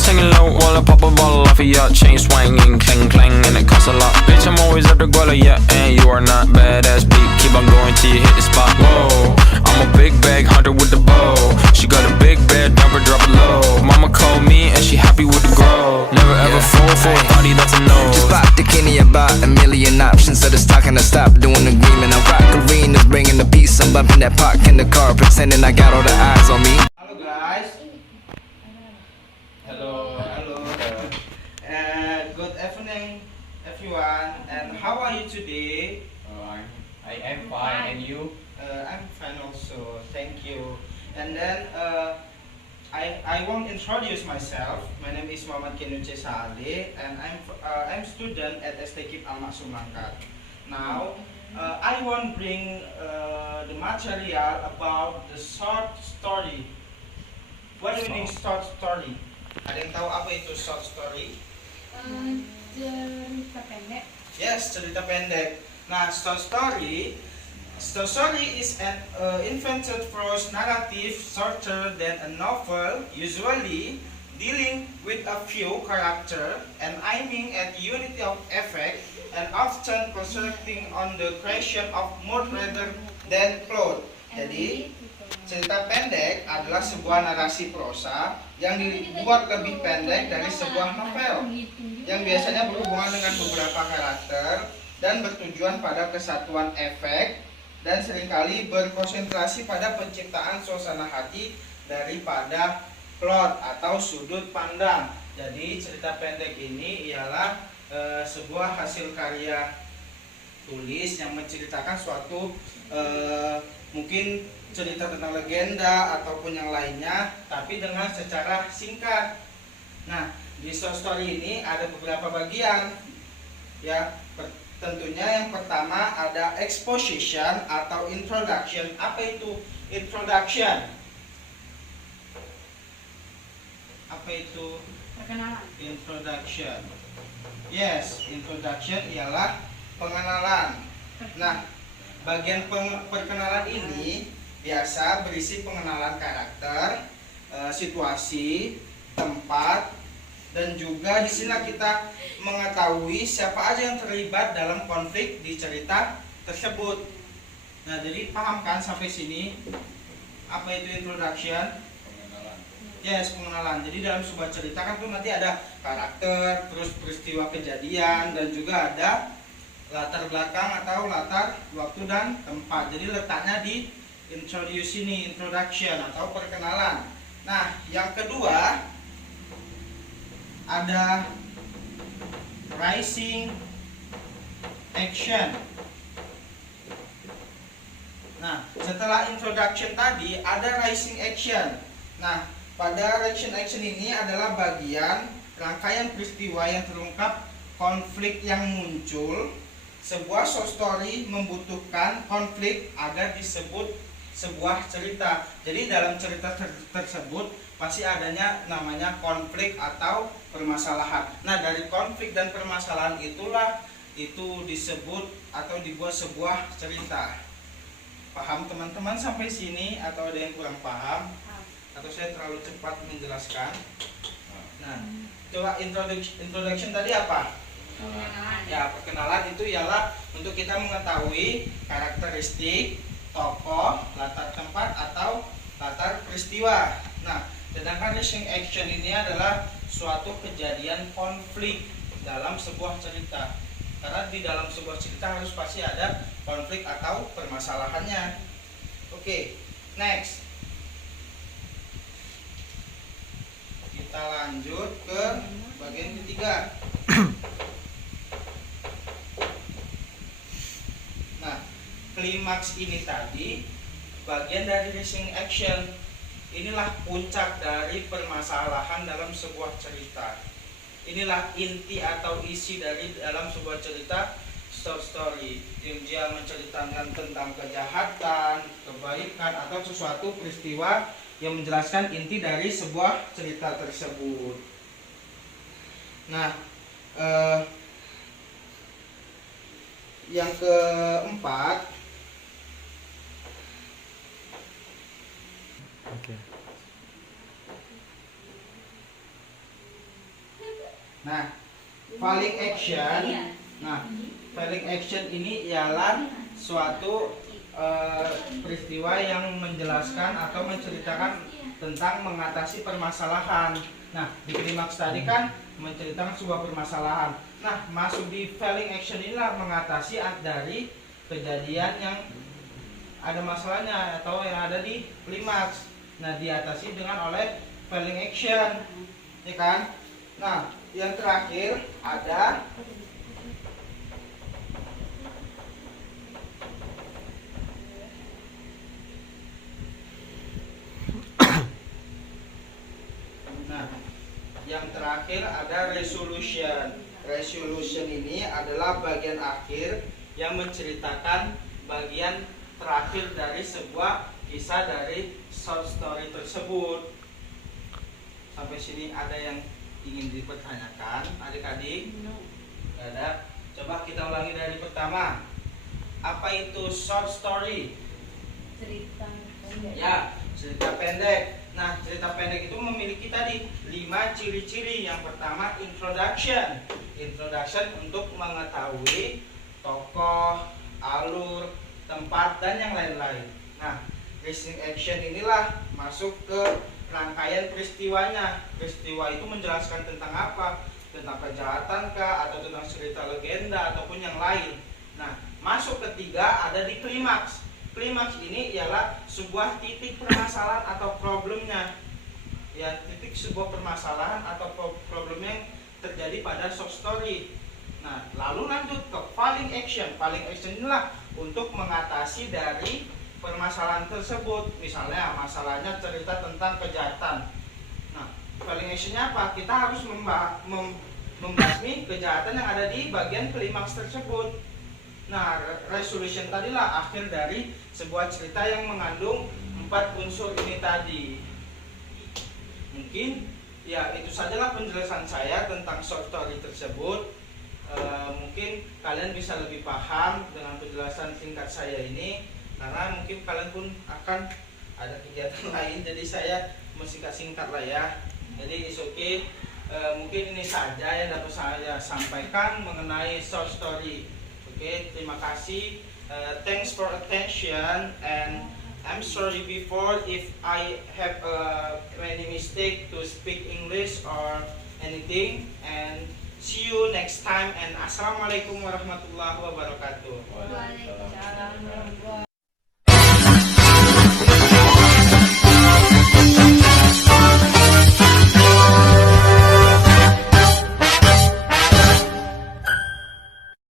singing low while I pop a bottle off of your chain swinging, clang clang, and it costs a lot. Bitch, I'm always at the guala, yeah, and you are not badass beat. Keep on going till you hit the spot. Whoa, I'm a big bag hunter with the bow. She got a big bed, number drop it low. Mama called me and she happy with the grow. Never ever fall for a body that's a no. Just pop the Kenny about a million options. So just talking to stop doing agreement. I rock arenas, bringing the peace. I'm bumping that park in the car, pretending I got all the eyes on me. Halo guys. Hello. Good evening, everyone. And how are you today? I am fine, and you? I'm fine also. Thank you. And then I won't introduce myself. My name is Muhammad Kinuce Saade, and I'm student at STKIP Almak Sumangkat. Now I won't bring the material about the short story. What do you mean short story? Ada yang tahu apa itu short story? Cerita pendek. Yes, cerita pendek. Nah, short story is an invented prose narrative shorter than a novel, usually dealing with a few characters and aiming at unity of effect and often concentrating on the creation of mood rather than plot. Jadi, cerita pendek adalah sebuah narasi prosa yang dibuat lebih pendek dari sebuah novel, yang biasanya berhubungan dengan beberapa karakter dan bertujuan pada kesatuan efek dan seringkali berkonsentrasi pada penciptaan suasana hati daripada plot atau sudut pandang. Jadi cerita pendek ini ialah sebuah hasil karya tulis yang menceritakan suatu mungkin cerita tentang legenda ataupun yang lainnya, tapi dengan secara singkat. Nah, di short story ini ada beberapa bagian. Ya, tentunya yang pertama ada exposition atau introduction. Apa itu introduction? Apa itu Perkenalan. introduction? Yes, introduction ialah pengenalan. Nah, bagian perkenalan ini biasa berisi pengenalan karakter, situasi, tempat, dan juga di sini kita mengetahui siapa aja yang terlibat dalam konflik di cerita tersebut. Nah, jadi paham kan sampai sini apa itu introduction? Yes, pengenalan. Jadi dalam sebuah cerita kan tuh nanti ada karakter, terus peristiwa kejadian, dan juga ada latar belakang atau latar waktu dan tempat. Jadi letaknya di introduce ini, introduction atau perkenalan. Nah, yang kedua ada rising action. Nah, setelah introduction tadi ada rising action. Nah, pada rising action ini adalah bagian rangkaian peristiwa yang terungkap konflik yang muncul. Sebuah short story membutuhkan konflik agar disebut sebuah cerita. Jadi dalam cerita tersebut pasti adanya namanya konflik atau permasalahan. Nah, dari konflik dan permasalahan itulah itu disebut atau dibuat sebuah cerita. Paham teman-teman sampai sini atau ada yang kurang paham? Atau saya terlalu cepat menjelaskan? Nah, coba introduction tadi apa? Ya, perkenalan itu ialah untuk kita mengetahui karakteristik tokoh, latar tempat atau latar peristiwa. Nah, sedangkan rising action ini adalah suatu kejadian konflik dalam sebuah cerita. Karena di dalam sebuah cerita harus pasti ada konflik atau permasalahannya. Oke, next. Kita lanjut ke bagian ketiga. Nah, klimaks ini tadi bagian dari rising action. Inilah puncak dari permasalahan dalam sebuah cerita. Inilah inti atau isi dari dalam sebuah cerita short story, yang dia menceritakan tentang kejahatan, kebaikan atau sesuatu peristiwa yang menjelaskan inti dari sebuah cerita tersebut. Nah, yang keempat, Nah, falling action. Nah, falling action ini ialah suatu peristiwa yang menjelaskan atau menceritakan tentang mengatasi permasalahan. Nah, di klimaks tadi kan menceritakan sebuah permasalahan. Nah, masuk di falling action inilah mengatasi dari kejadian yang ada masalahnya atau yang ada di klimaks. Nah, diatasi dengan oleh falling action, ya kan? Nah, yang terakhir ada resolution. Resolution ini adalah bagian akhir yang menceritakan bagian terakhir dari sebuah kisah dari short story tersebut. Sampai sini ada yang ingin dipertanyakan, adik-adik? Gak ada. Coba kita ulangi dari pertama. Apa itu short story? Cerita pendek. Ya, cerita pendek. Nah, cerita pendek itu memiliki tadi 5 ciri-ciri. Yang pertama, introduction. Introduction untuk mengetahui tokoh, alur, tempat, dan yang lain-lain. Nah, listening action inilah masuk ke rangkaian peristiwanya. Peristiwa itu menjelaskan tentang apa? Tentang kejahatan kah? Atau tentang cerita legenda ataupun yang lain. Nah, masuk ketiga ada di klimaks. Klimaks ini ialah sebuah titik permasalahan atau problemnya. Ya, titik sebuah permasalahan atau problem yang terjadi pada short story. Nah, lalu lanjut ke falling action. Falling action inilah untuk mengatasi dari permasalahan tersebut. Misalnya masalahnya cerita tentang kejahatan. Nah, falling actionnya apa? Kita harus membasmi kejahatan yang ada di bagian klimaks tersebut. Nah, resolution tadilah akhir dari sebuah cerita yang mengandung 4 unsur ini tadi. Mungkin ya itu sajalah penjelasan saya tentang short story tersebut. Mungkin kalian bisa lebih paham dengan penjelasan singkat saya ini, karena mungkin kalian pun akan ada kegiatan lain, jadi saya singkat lah ya. Jadi it's okay. Mungkin ini saja yang dapat saya sampaikan mengenai short story. Oke, terima kasih. Thanks for attention, and I'm sorry before if I have any mistake to speak English or anything. And see you next time. And assalamualaikum warahmatullahi wabarakatuh. Waalaikumsalam.